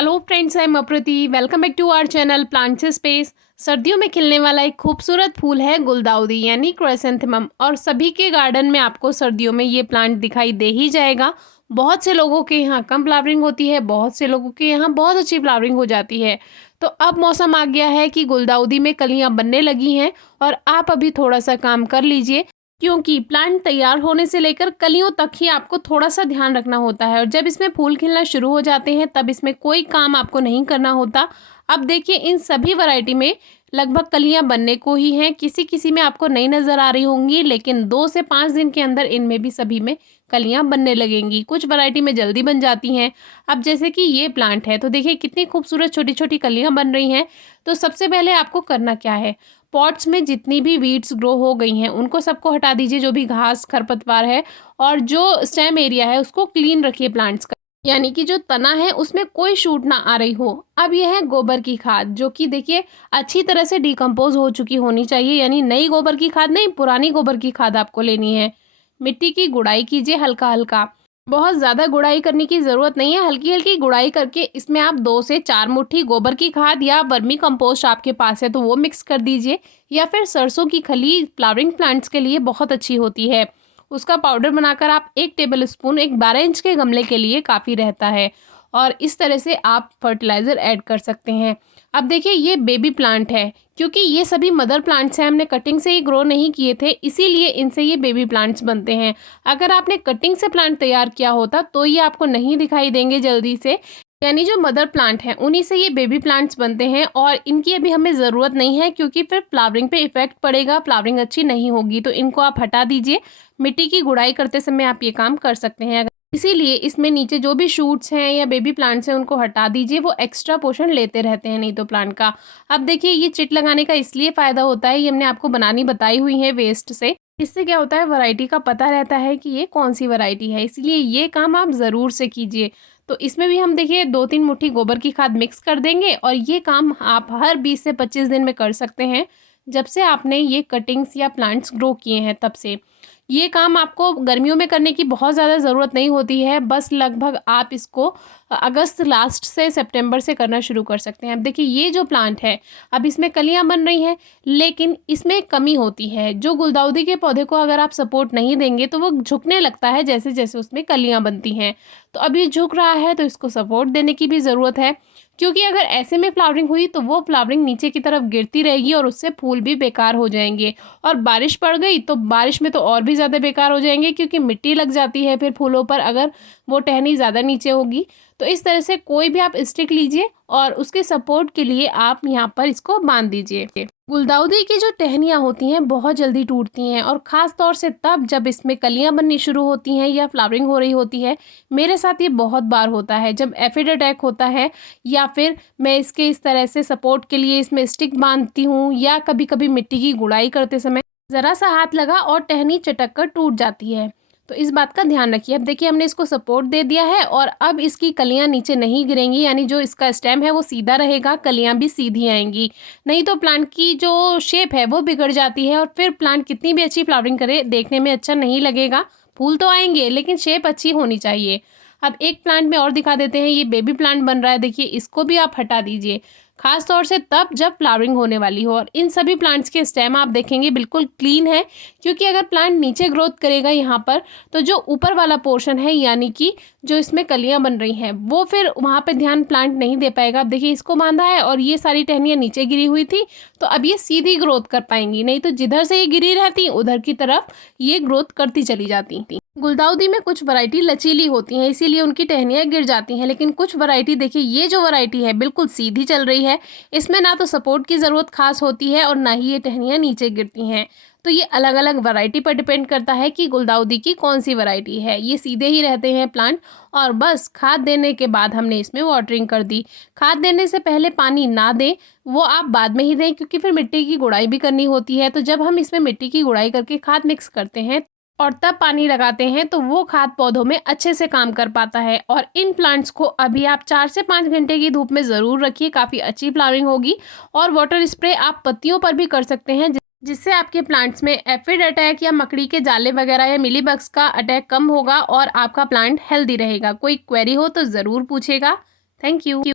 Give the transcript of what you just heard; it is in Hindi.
Hello friends, I am Aprati. Welcome back to our channel plants space. सर्दियों में खिलने वाला एक खूबसूरत फूल है गुलदाउदी यानी क्रायसैंथेमम, और सभी के गार्डन में आपको सर्दियों में ये प्लांट दिखाई दे ही जाएगा। बहुत से लोगों के यहाँ कम फ्लावरिंग होती है, बहुत से लोगों के यहाँ बहुत अच्छी फ्लावरिंग हो जाती है। तो अब मौसम आ गया है कि गुलदाउदी में कलियाँ बनने लगी हैं और आप अभी थोड़ा सा काम कर लीजिए, क्योंकि प्लांट तैयार होने से लेकर कलियों तक ही आपको थोड़ा सा ध्यान रखना होता है। और जब इसमें फूल खिलना शुरू हो जाते हैं तब इसमें कोई काम आपको नहीं करना होता। अब देखिए, इन सभी वैरायटी में लगभग कलियां बनने को ही हैं। किसी किसी में आपको नहीं नज़र आ रही होंगी, लेकिन 2 से 5 दिन के अंदर इनमें भी सभी में कलियां बनने लगेंगी। कुछ वैरायटी में जल्दी बन जाती हैं। अब जैसे कि ये प्लांट है, तो देखिए कितनी खूबसूरत छोटी छोटी कलियां बन रही हैं। तो सबसे पहले आपको करना क्या है, पॉट्स में जितनी भी वीड्स ग्रो हो गई हैं उनको सबको हटा दीजिए, जो भी घास खरपतवार है, और जो स्टेम एरिया है उसको क्लीन रखिए प्लांट्स का, यानी कि जो तना है उसमें कोई शूट ना आ रही हो। अब यह है गोबर की खाद, जो कि देखिए अच्छी तरह से डिकम्पोज हो चुकी होनी चाहिए, यानी नई गोबर की खाद नहीं, पुरानी गोबर की खाद आपको लेनी है। मिट्टी की गुड़ाई कीजिए हल्का हल्का, बहुत ज़्यादा गुड़ाई करने की ज़रूरत नहीं है। हल्की हल्की गुड़ाई करके इसमें आप 2 से 4 मुट्ठी गोबर की खाद या वर्मी कंपोस्ट आपके पास है तो वो मिक्स कर दीजिए, या फिर सरसों की खली फ्लावरिंग प्लांट्स के लिए बहुत अच्छी होती है, उसका पाउडर बनाकर आप 1 टेबल स्पून एक 12 इंच के गमले के लिए काफ़ी रहता है। और इस तरह से आप फर्टिलाइज़र ऐड कर सकते हैं। अब देखिए, ये बेबी प्लांट है, क्योंकि ये सभी मदर प्लांट्स हैं, हमने कटिंग से ही ग्रो नहीं किए थे, इसीलिए इनसे ये बेबी प्लांट्स बनते हैं। अगर आपने कटिंग से प्लांट तैयार किया होता तो ये आपको नहीं दिखाई देंगे जल्दी से, यानी जो मदर प्लांट हैं उन्हीं से ये बेबी प्लांट्स बनते हैं, और इनकी अभी हमें ज़रूरत नहीं है, क्योंकि फिर फ्लावरिंग पे इफेक्ट पड़ेगा, फ्लावरिंग अच्छी नहीं होगी। तो इनको आप हटा दीजिए। मिट्टी की गुड़ाई करते समय आप ये काम कर सकते हैं। इसीलिए इसमें नीचे जो भी शूट्स हैं या बेबी प्लांट्स हैं उनको हटा दीजिए, वो एक्स्ट्रा पोर्शन लेते रहते हैं नहीं तो प्लांट का। अब देखिए, ये चिट लगाने का इसलिए फ़ायदा होता है, ये हमने आपको बनानी बताई हुई है वेस्ट से। इससे क्या होता है, वैरायटी का पता रहता है कि ये कौन सी वैरायटी है, इसलिए ये काम आप ज़रूर से कीजिए। तो इसमें भी हम देखिए 2-3 मुट्ठी गोबर की खाद मिक्स कर देंगे, और ये काम आप हर 20 से 25 दिन में कर सकते हैं, जब से आपने ये कटिंग्स या प्लांट्स ग्रो किए हैं तब से। ये काम आपको गर्मियों में करने की बहुत ज़्यादा ज़रूरत नहीं होती है, बस लगभग आप इसको अगस्त लास्ट से सितंबर से करना शुरू कर सकते हैं। अब देखिए, ये जो प्लांट है, अब इसमें कलियां बन रही हैं, लेकिन इसमें एक कमी होती है। जो गुलदाउदी के पौधे को अगर आप सपोर्ट नहीं देंगे तो वो झुकने लगता है जैसे जैसे उसमें कलियां बनती हैं। तो अब ये झुक रहा है, तो इसको सपोर्ट देने की भी ज़रूरत है, क्योंकि अगर ऐसे में फ्लावरिंग हुई तो वो फ्लावरिंग नीचे की तरफ गिरती रहेगी और उससे फूल भी बेकार हो जाएंगे। और बारिश पड़ गई तो बारिश में तो और भी ज़्यादा बेकार हो जाएंगे, क्योंकि मिट्टी लग जाती है फिर फूलों पर, अगर वो टहनी ज़्यादा नीचे होगी। तो इस तरह से कोई भी आप स्टिक लीजिए और उसके सपोर्ट के लिए आप यहाँ पर इसको बांध दीजिए। गुलदाउदी की जो टहनियाँ होती हैं बहुत जल्दी टूटती हैं, और ख़ास तौर से तब जब इसमें कलियाँ बननी शुरू होती हैं या फ्लावरिंग हो रही होती है। मेरे साथ ये बहुत बार होता है, जब एफिड अटैक होता है, या फिर मैं इसके इस तरह से सपोर्ट के लिए इसमें स्टिक बांधती हूँ, या कभी कभी मिट्टी की गुड़ाई करते समय ज़रा सा हाथ लगा और टहनी चटक कर टूट जाती है। तो इस बात का ध्यान रखिए। अब देखिए, हमने इसको सपोर्ट दे दिया है, और अब इसकी कलियां नीचे नहीं गिरेंगी, यानी जो इसका स्टेम है वो सीधा रहेगा, कलियां भी सीधी आएंगी। नहीं तो प्लांट की जो शेप है वो बिगड़ जाती है, और फिर प्लांट कितनी भी अच्छी फ्लावरिंग करे देखने में अच्छा नहीं लगेगा। फूल तो आएंगे लेकिन शेप अच्छी होनी चाहिए। अब एक प्लांट में और दिखा देते हैं, ये बेबी प्लांट बन रहा है, देखिए इसको भी आप हटा दीजिए, खास तौर से तब जब फ्लावरिंग होने वाली हो। और इन सभी प्लांट्स के स्टेम आप देखेंगे बिल्कुल क्लीन है, क्योंकि अगर प्लांट नीचे ग्रोथ करेगा यहाँ पर, तो जो ऊपर वाला पोर्शन है, यानी कि जो इसमें कलियां बन रही हैं, वो फिर वहाँ पे ध्यान प्लांट नहीं दे पाएगा। अब देखिए, इसको बांधा है और ये सारी टहनियाँ नीचे गिरी हुई थी, तो अब ये सीधी ग्रोथ कर पाएंगी, नहीं तो जिधर से ये गिरी रहती उधर की तरफ ये ग्रोथ करती चली जाती थी। गुलदाउदी में कुछ वैरायटी लचीली होती हैं, इसीलिए उनकी टहनियाँ गिर जाती हैं, लेकिन कुछ वैरायटी देखिए, ये जो वैरायटी है बिल्कुल सीधी चल रही है, इसमें ना तो सपोर्ट की ज़रूरत खास होती है और ना ही ये टहनियाँ नीचे गिरती हैं। तो ये अलग अलग वैरायटी पर डिपेंड करता है कि गुलदाउदी की कौन सी वैरायटी है। ये सीधे ही रहते हैं प्लांट, और बस खाद देने के बाद हमने इसमें वाटरिंग कर दी। खाद देने से पहले पानी ना दें, वो आप बाद में ही दें, क्योंकि फिर मिट्टी की गुड़ाई भी करनी होती है। तो जब हम इसमें मिट्टी की गुड़ाई करके खाद मिक्स करते हैं और तब पानी लगाते हैं, तो वो खाद पौधों में अच्छे से काम कर पाता है। और इन प्लांट्स को अभी आप 4 से 5 घंटे की धूप में ज़रूर रखिए, काफ़ी अच्छी फ्लावरिंग होगी। और वाटर स्प्रे आप पत्तियों पर भी कर सकते हैं, जिससे आपके प्लांट्स में एफिड अटैक या मकड़ी के जाले वगैरह या मिलीबग्स का अटैक कम होगा और आपका प्लांट हेल्दी रहेगा। कोई क्वेरी हो तो ज़रूर पूछेगा। Thank you.